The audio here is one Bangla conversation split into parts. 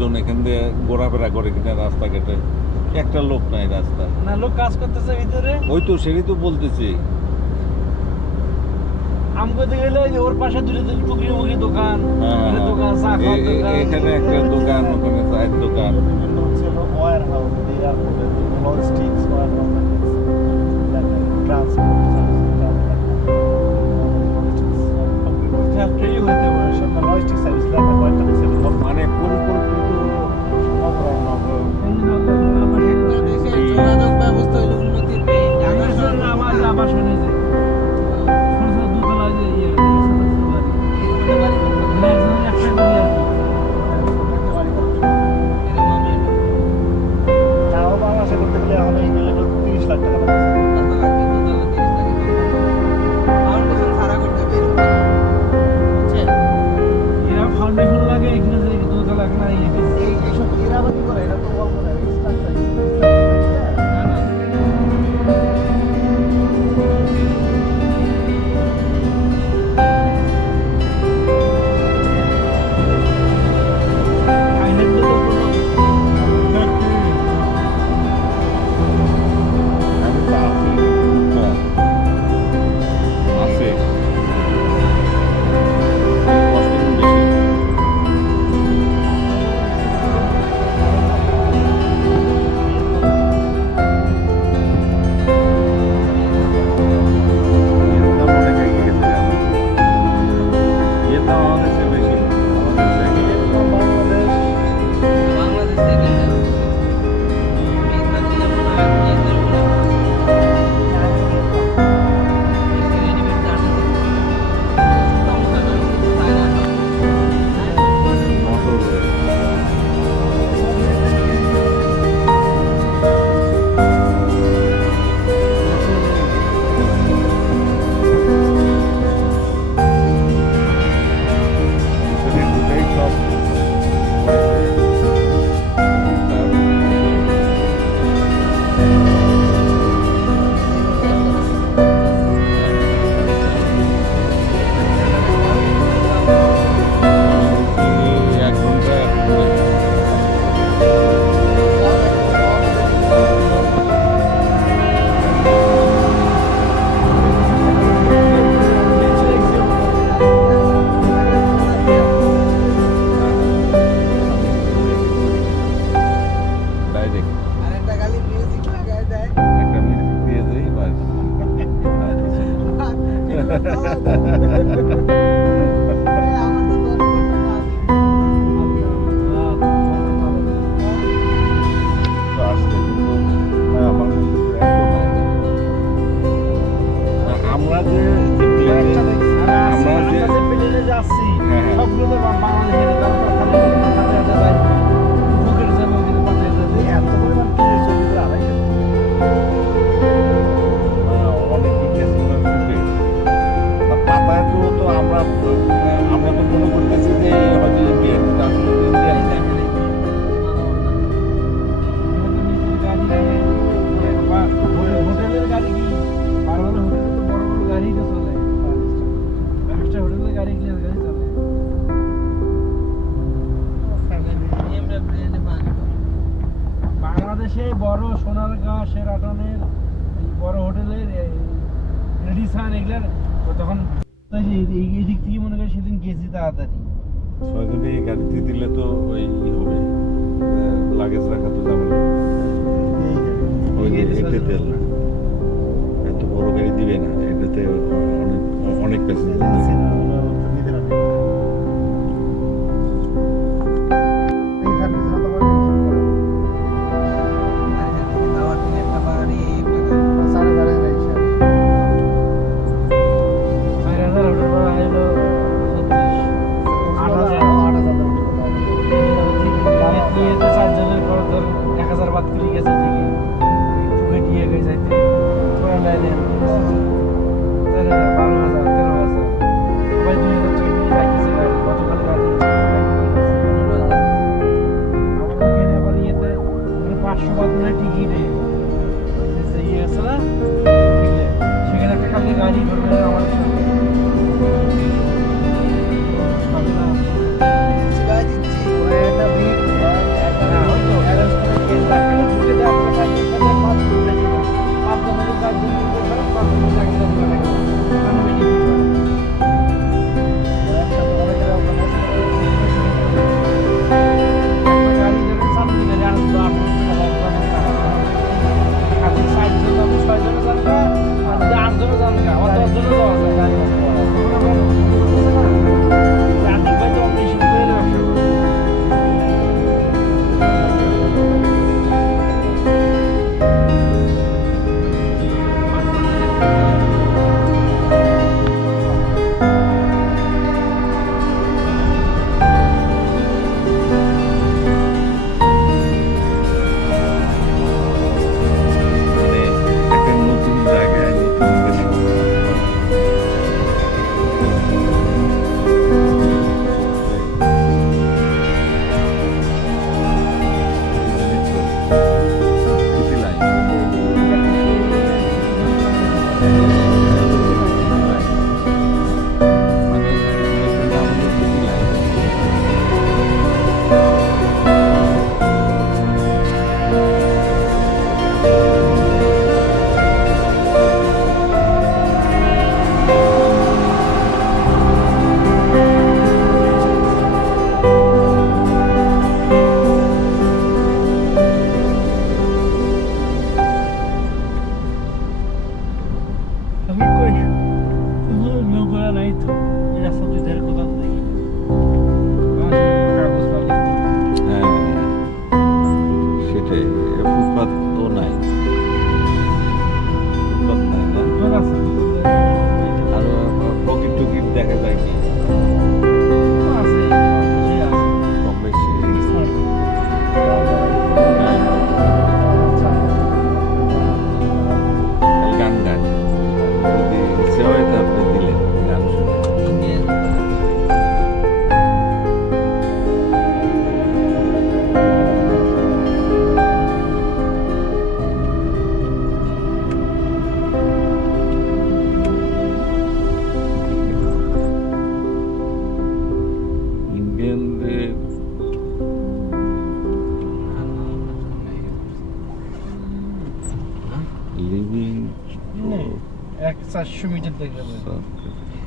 লোকজন এখান দিয়ে ঘোরাফেরা করে কিনা রাস্তাঘাটে। একটা লোক নাই রাস্তা। না লোক কাজ করতেছে ভিতরে। ওই তো সেটাই তো বলতেছি। ওর পাশে টুকরি দোকান হ্যাঁ, হ্যাঁ। দোকান এখানে একটা দোকান ওখানে চায়ের দোকান। Obrigado. up এই দিক থেকে মনে করি সেদিন গেছি তাড়াতাড়ি। ছয়জনে এই গাড়িতে দিলে তো ওই লাগেজ রাখা তো যাবে না। ওই এতে তেল না। এত বড় গাড়ি দিবে না এটাতে অনেক অনেক Amen.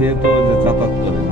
デーでザザッとね。